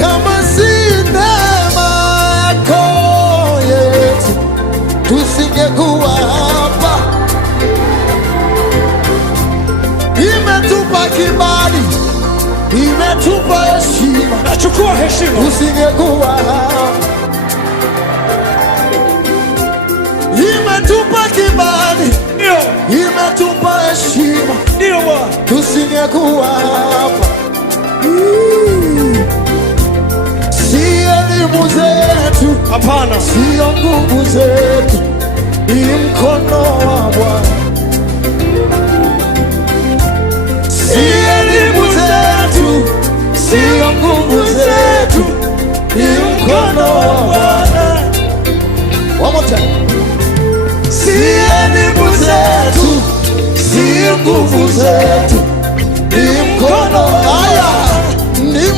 kama si neema yako Yesu, tusingekuwa hapa. Imetupa kibali, imetupa heshima, Nachukua heshima. tusingekuwa hapa. Imetupa kibali, Ndio. imetupa heshima, Ndio Bwana. tusingekuwa hapa. Si elimu zetu, Hapana. sio nguvu zetu, ni mkono wa Bwana. Si elimu zetu, sio nguvu zetu, ni mkono wa Bwana. One more time. Si elimu zetu, sio nguvu zetu, ni mkono. Haya, ni